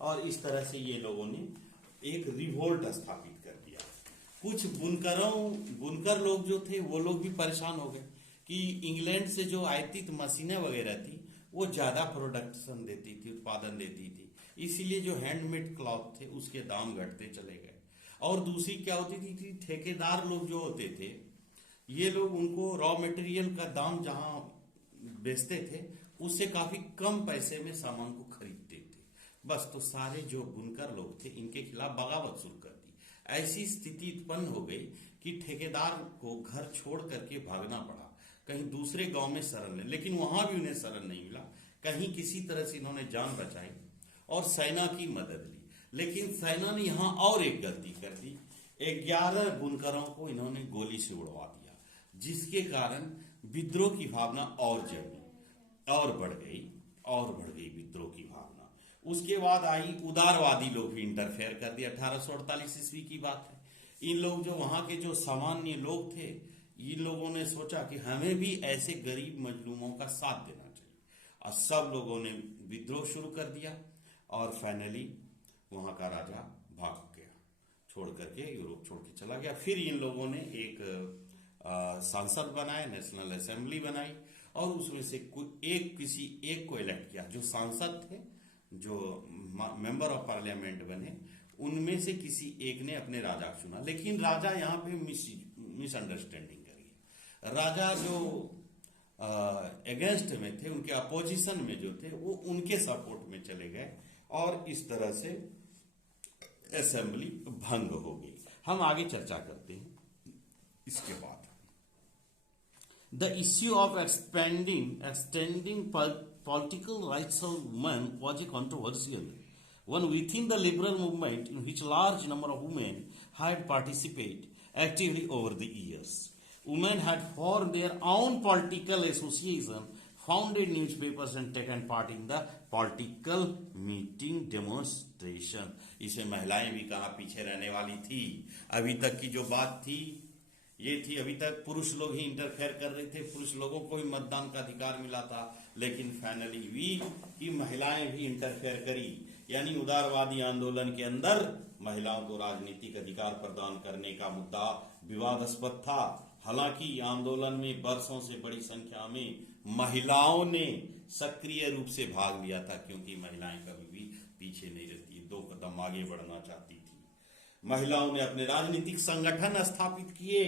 और इस तरह से ये लोगों ने एक रिवोल्ट स्थापित कर दिया। कुछ बुनकर लोग जो थे वो लोग भी परेशान हो गए कि इंग्लैंड से जो आयातित मशीनें वगैरह थी वो ज्यादा प्रोडक्शन देती थी, उत्पादन देती थी, इसीलिए जो हैंडमेड क्लॉथ थे उसके दाम घटते चले गए। और दूसरी क्या होती थी कि ठेकेदार लोग जो होते थे, ये लोग उनको रॉ मटेरियल का दाम जहां बेचते थे उससे काफी कम पैसे में सामान को खरीदते थे। बस तो सारे जो बुनकर लोग थे इनके खिलाफ बगावत शुरू कर दी। ऐसी स्थिति उत्पन्न हो गई कि ठेकेदार को घर छोड़ करके भागना पड़ा, कहीं दूसरे गांव में शरण ले, लेकिन वहां भी उन्हें शरण नहीं मिला। कहीं किसी तरह से इन्होंने जान बचाई और सेना की मदद ली, लेकिन सेना ने यहां और एक गलती कर दी, 11 बुनकरों को इन्होंने गोली से उड़वा दिया, जिसके कारण विद्रोह की भावना और जमी और बढ़ गई विद्रोह की भावना। उसके बाद आई उदारवादी लोग भी इंटरफेयर कर दिया। 1848 ईस्वी की बात है। इन लोग जो वहां के जो सामान्य लोग थे, इन लोगों ने सोचा कि हमें भी ऐसे गरीब मजलूमों का साथ देना चाहिए, और सब लोगों ने विद्रोह शुरू कर दिया, और फाइनली वहां का राजा भाग गया, छोड़ करके यूरोप छोड़ के चला गया। फिर इन लोगों ने एक सांसद बनाए, नेशनल असेंबली बनाई और उसमें से किसी एक को इलेक्ट किया। जो सांसद थे, जो मेंबर ऑफ पार्लियामेंट बने, उनमें से किसी एक ने अपने राजा को चुना। लेकिन राजा यहाँ पे मिसअंडरस्टैंडिंग करिए, राजा जो अगेंस्ट में थे, उनके अपोजिशन में जो थे, वो उनके सपोर्ट में चले गए और इस तरह से असेंबली भंग हो गई। हम आगे चर्चा करते हैं इसके बाद। The issue of extending political rights of women was a controversial one within the liberal movement, in which large number of women had participated actively over the years. Women had formed their own political association, founded newspapers and taken part in the political meeting demonstration. इसमें महिलाएं भी कहाँ पीछे रहने वाली थी। अभी तक की जो बात थी ये थी, अभी तक पुरुष लोग ही इंटरफेयर कर रहे थे, पुरुष लोगों को ही मतदान का अधिकार मिला था, लेकिन फाइनली हुई कि महिलाएं भी इंटरफेयर करी। यानी उदारवादी आंदोलन के अंदर महिलाओं को राजनीतिक अधिकार प्रदान करने का मुद्दा विवादास्पद था। हालांकि आंदोलन में वर्षों से बड़ी संख्या में महिलाओं ने सक्रिय रूप से भाग लिया था, क्योंकि महिलाएं कभी भी पीछे नहीं रहती, 2 कदम आगे बढ़ना चाहती थी। महिलाओं ने अपने राजनीतिक संगठन स्थापित किए,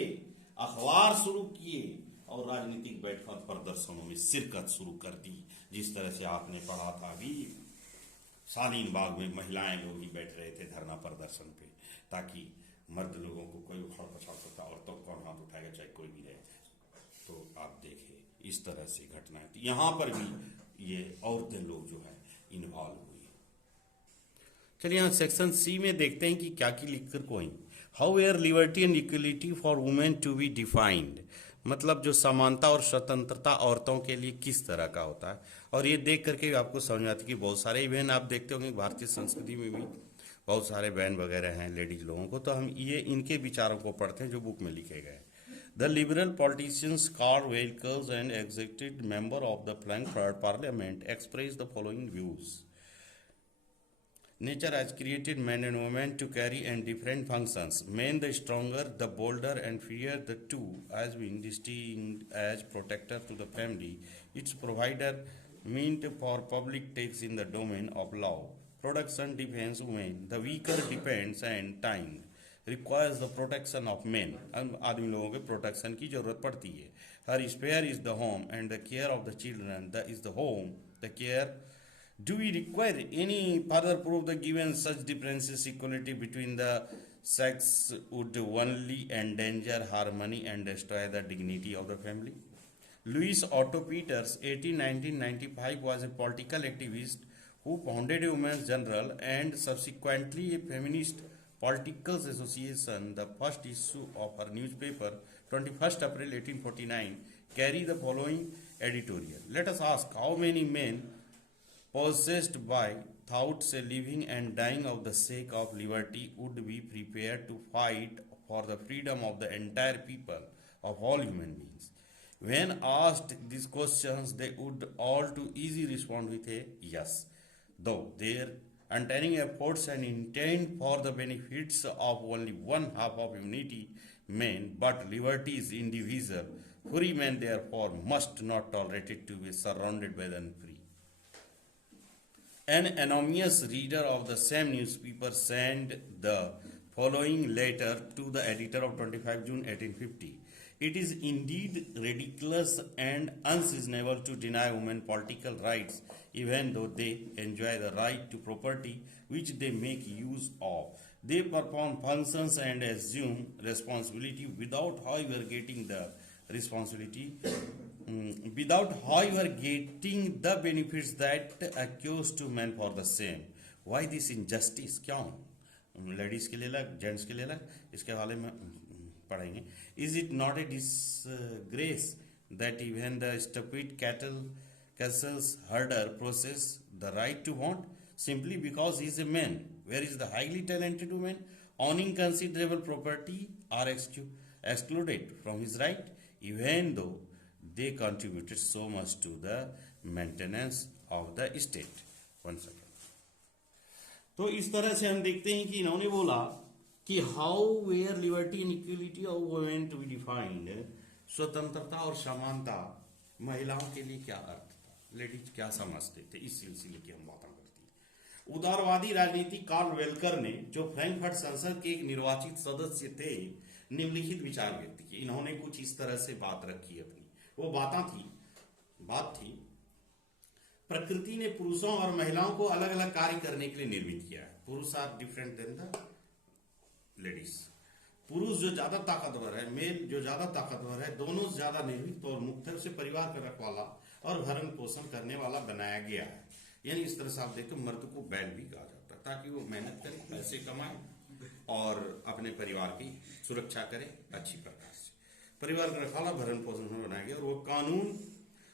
अखबार शुरू किए और राजनीतिक बैठकों प्रदर्शनों में शिरकत शुरू कर दी। जिस तरह से आपने पढ़ा था अभी, शालीन बाग में महिलाएं लोग ही बैठ रहे थे धरना प्रदर्शन पे, ताकि मर्द लोगों को कोई उखाड़ पछाड़ सकता, औरतों को कौन हाथ उठाएगा, चाहे कोई भी रहे। तो आप देखें इस तरह से घटनाएं, तो यहाँ पर भी ये औरतें लोग जो है इन्वॉल्व हुई। चलिए यहाँ सेक्शन सी में देखते हैं कि क्या की लिखकर कोई how were liberty and equality for women to be defined, मतलब जो समानता और स्वतंत्रता औरतों के लिए किस तरह का होता है। और ये देख करके आपको समझ में आता है कि बहुत सारे इवेंट आप देखते होंगे भारतीय संस्कृति में भी बहुत सारे बहन वगैरह हैं लेडीज लोगों को, तो हम ये इनके विचारों को पढ़ते हैं जो बुक में लिखे गए। The liberal politicians Karl Welckers and executive member of the Frankfurt parliament express the following views. Nature has created men and women to carry and different functions. Men the stronger, the bolder, and freer the two has been destined as protector to the family. Its provider meant for public takes in the domain of law. Production defends women. The weaker depends and time requires the protection of men. आदमी लोगों के protection की जरूरत पड़ती है. Her sphere is the home and the care of the children. That is the home, the care. Do we require any further proof that given such differences, equality between the sex would only endanger harmony and destroy the dignity of the family? Louis Otto Peters, 1819-95, was a political activist who founded a Women's General and subsequently a feminist political association. The first issue of her newspaper, 21st April 1849, carried the following editorial. Let us ask how many men possessed by thoughts a living and dying of the sake of liberty would be prepared to fight for the freedom of the entire people of all human beings. When asked these questions, they would all too easily respond with a yes, though their untiring efforts and intent for the benefits of only one half of humanity men, but liberty is indivisible. Free men therefore must not tolerate it to be surrounded by the unfree. An anonymous reader of the same newspaper sent the following letter to the editor of 25 June 1850. It is indeed ridiculous and unseasonable to deny women political rights, even though they enjoy the right to property which they make use of. They perform functions and assume responsibility without, however, getting the benefits that accrue to men for the same. Why this injustice? क्यों ladies के लिए अलग, gents के लिए अलग, इसके बारे में पढ़ेंगे. Is it not a disgrace that even the stupid castle's herder possesses the right to want simply because he is a man, whereas the highly talented woman owning considerable property are excluded from his right, even though they contributed so much to the maintenance of the state. One second. तो इस तरह से हम देखते हैं कि इन्होंने बोला कि how were liberty and equality of women to be defined, स्वतंत्रता और समानता महिलाओं के लिए क्या अर्थ था, लेडीज क्या समझते थे, इस सिलसिले की हम बातें करती हैं। उदारवादी राजनीति कार्ल वेलकर ने, जो फ्रैंकफर्ट संसद के एक निर्वाचित सदस्य थे, निम्नलिखित विचार व्यक्त किए। इन्होंने कुछ इस तरह से बात रखी अपनी, वो बात थी प्रकृति ने पुरुषों और महिलाओं को अलग अलग कार्य करने के लिए निर्मित किया है। पुरुष are different than the ladies. पुरुष जो ज्यादा ताकतवर है, मेल जो ज्यादा ताकतवर है, दोनों ज्यादा निर्मित और मुक्त है, उसे परिवार का रखवाला और भरण पोषण करने वाला बनाया गया है। यानी इस तरह से आप देखो, मर्द को बैल भी कहा जाता है ताकि वो मेहनत करे, पैसे कमाए और अपने परिवार की सुरक्षा करे अच्छी प्रकार से। परिवार का रखवाला भरण पोषण में बनाया गया और वो कानून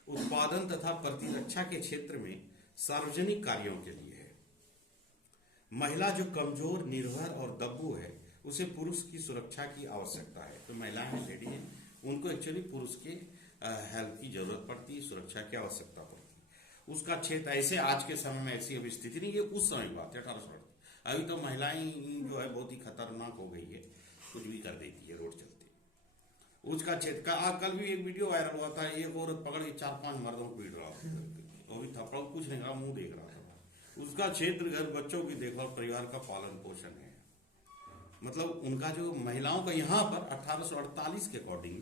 उत्पादन तथा प्रतिरक्षा के क्षेत्र में सार्वजनिक कार्यों के लिए है। महिला जो कमजोर, निर्भर और दब्बू है, उसे पुरुष की सुरक्षा की आवश्यकता है। तो महिलाएं, लेडी हैं, उनको एक्चुअली पुरुष के हेल्प की जरूरत पड़ती है, सुरक्षा की आवश्यकता पड़ती है। उसका क्षेत्र ऐसे आज के समय में ऐसी अभी स्थिति नहीं है, उस समय की बात है 1800। अभी तो महिलाएं जो है बहुत ही खतरनाक हो गई है, कुछ भी कर देती है रोड चलते। उसका क्षेत्र का कल भी एक वीडियो वायरल हुआ था, एक औरत पकड़ के 4-5 मर्दों को पीट रहा था, अभी थप्पड़ कुछ नहीं रहा, मुंह देख रहा था। उसका क्षेत्र घर, बच्चों की देखभाल, परिवार का पालन पोषण है। मतलब उनका जो महिलाओं का यहाँ पर 1848 के अकॉर्डिंग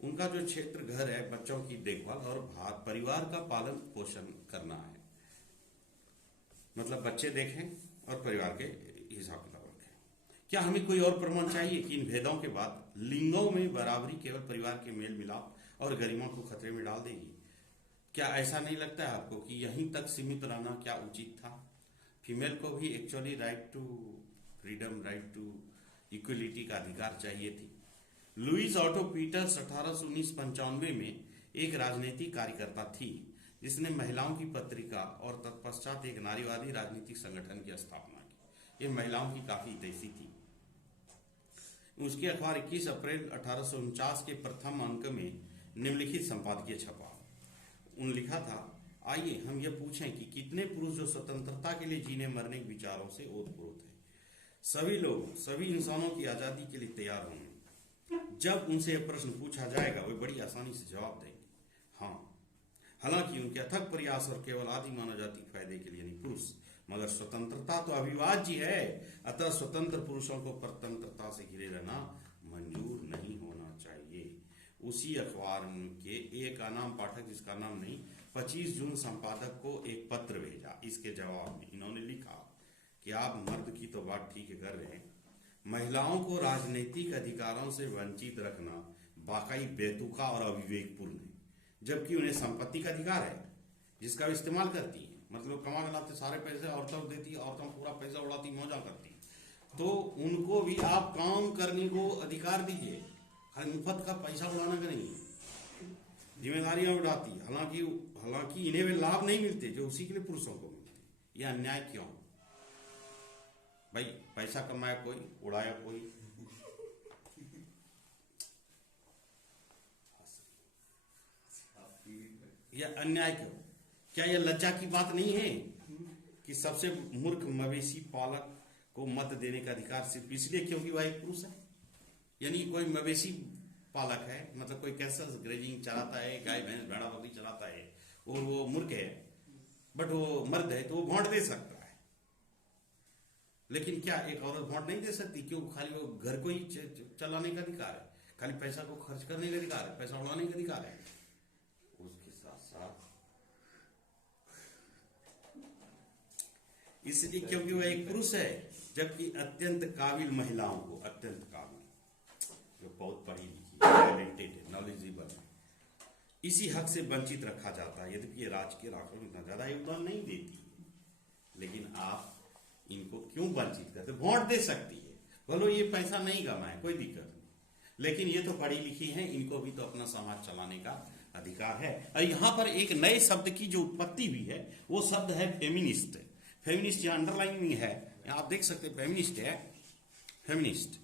उनका जो क्षेत्र घर है, बच्चों की देखभाल और परिवार का पालन पोषण करना है। मतलब बच्चे देखें और परिवार के हिसाब किताब रखें। क्या हमें कोई और प्रमाण चाहिए कि इन भेदों के बाद लिंगों में बराबरी केवल परिवार के मेल मिलाप और गरिमा को खतरे में डाल देगी? क्या ऐसा नहीं लगता है आपको कि यहीं तक सीमित रहना क्या उचित था? फीमेल को भी actually right to freedom, right to equality का अधिकार चाहिए थी। लुईस ऑटो पीटर्स 1895 में एक राजनीतिक कार्यकर्ता थी जिसने महिलाओं की पत्रिका और तत्पश्चात एक नारीवादी राजनीतिक संगठन की स्थापना की। ये महिलाओं की काफी हितैषी थी। उसके अखबार 21 अप्रैल 1849 के प्रथम अंक में निम्नलिखित संपादकीय छपा। उन लिखा था, आइए हम यह पूछें कि कितने पुरुष जो स्वतंत्रता के लिए जीने मरने के विचारों से ओतप्रोत हैं। सभी लोग, सभी इंसानों की आजादी के लिए तैयार होंगे। जब उनसे यह प्रश्न पूछा जाएगा वे बड़ी आसानी से जवाब देंगे, हाँ। हालांकि उनके अथक प्रयास और केवल आदि मानव जाति के फायदे के लिए नहीं पुरुष, मगर स्वतंत्रता तो अविभाज्य है, अतः स्वतंत्र पुरुषों को परतंत्रता से घिरे रहना मंजूर नहीं होना चाहिए। उसी अखबार के एक अनाम पाठक, जिसका नाम नहीं, 25 जून संपादक को एक पत्र भेजा। इसके जवाब में इन्होंने लिखा कि आप मर्द की तो बात ठीक है कर रहे हैं, महिलाओं को राजनीतिक अधिकारों से वंचित रखना वाकई बेतुका और अविवेकपूर्ण है, जबकि उन्हें संपत्ति का अधिकार है जिसका इस्तेमाल करती है। मतलब कमा लाते सारे पैसे औरतों को देती, औरतों पूरा पैसा उड़ाती, मौजा करती, तो उनको भी आप काम करने को अधिकार दीजिए। खाली मुफ्त का पैसा उड़ाना का नहीं, जिम्मेदारियां उड़ाती। हालांकि इन्हें वे लाभ नहीं मिलते जो उसी के लिए पुरुषों को मिलते। यह अन्याय क्यों भाई? पैसा कमाया कोई, उड़ाया कोई। यह अन्याय क्यों? क्या यह लज्जा की बात नहीं है कि सबसे मूर्ख मवेशी पालक को मत देने का अधिकार सिर्फ इसलिए क्योंकि वह एक पुरुष है? यानी कोई मवेशी पालक है, मतलब कोई कैसल ग्रेजिंग चलाता है, गाय भैंस भेड़ा बकरी चलाता है, और वो मूर्ख है, बट वो मर्द है तो वो वोट दे सकता है। लेकिन क्या एक औरत वोट नहीं दे सकती? क्यों? खाली वो घर को ही चलाने का अधिकार है, खाली पैसा को खर्च करने का अधिकार है, पैसा उड़ाने का अधिकार है। उसके साथ साथ इसलिए क्योंकि वह एक पुरुष है, जबकि अत्यंत काबिल महिलाओं को, अत्यंत काबिल, जो बहुत पढ़ी लिखी, टैलेंटेड है, नॉलेजेबल है, इसी हक से वंचित रखा जाता है। यद्यपि ये राजकीय आंकड़ों में इतना ज्यादा योगदान नहीं देती है, लेकिन आप इनको क्यों वंचित करते? वोट दे सकती है, बोलो ये पैसा नहीं कमाए, कोई दिक्कत नहीं, लेकिन ये तो पढ़ी लिखी है, इनको भी तो अपना समाज चलाने का अधिकार है। और यहाँ पर एक नए शब्द की जो उत्पत्ति हुई है, वो शब्द है फेमिनिस्ट। फेमिनिस्ट यहाँ अंडरलाइन में है, आप देख सकते हैं, फेमिनिस्ट है, feminist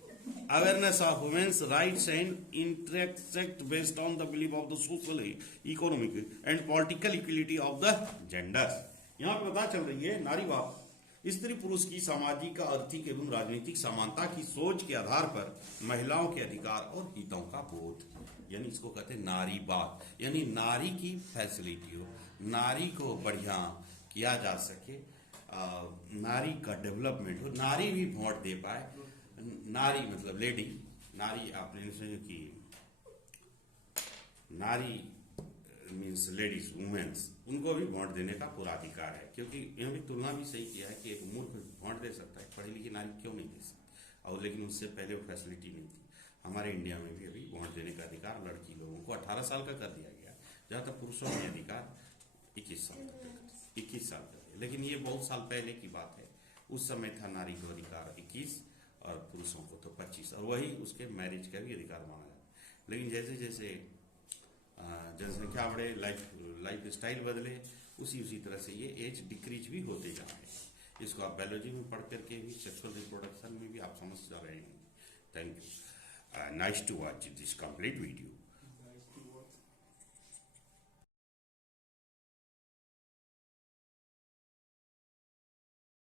awareness of women's rights and interact based on the belief of the social, economic and political equality of the genders. यहाँ पर पता चल रही है नारीवाद स्त्री पुरुष की सामाजिक, आर्थिक एवं राजनीतिक समानता की सोच के आधार पर महिलाओं के अधिकार और हितों का बोध। यानी इसको कहते हैं नारीवाद, यानी नारी की फैसिलिटी हो, नारी को बढ़िया किया जा सके, नारी का डेवलपमेंट हो, नारी भी वोट दे पाए। नारी मतलब लेडी, नारी आपने सुना कि नारी मीन्स लेडीज, वुमेन्स, उनको भी वोट देने का पूरा अधिकार है। क्योंकि इन्होंने तुलना भी सही किया है कि एक मूर्ख वोट दे सकता है, पढ़ी लिखी नारी क्यों नहीं दे सकती, और लेकिन उससे पहले वो फैसिलिटी नहीं थी। हमारे इंडिया में भी अभी वोट देने का अधिकार लड़की लोगों को 18 साल का कर दिया गया, जहाँ तक पुरुषों में अधिकार 21 साल तक, 21 साल तक है। लेकिन ये बहुत साल पहले की बात है, उस समय था नारी को अधिकार 21 और पुरुषों को तो 25, और वही उसके मैरिज का भी अधिकार माना जाता है। लेकिन जैसे जैसे जनसंख्या बढ़े, लाइफ स्टाइल बदले, उसी तरह से ये एज डिक्रीज भी होते जा रहे हैं। इसको आप बायोलॉजी में पढ़ करके भी, सेक्सुअल रिप्रोडक्शन में भी आप समझ जा रहे हैं। Thank you, nice to watch this complete video.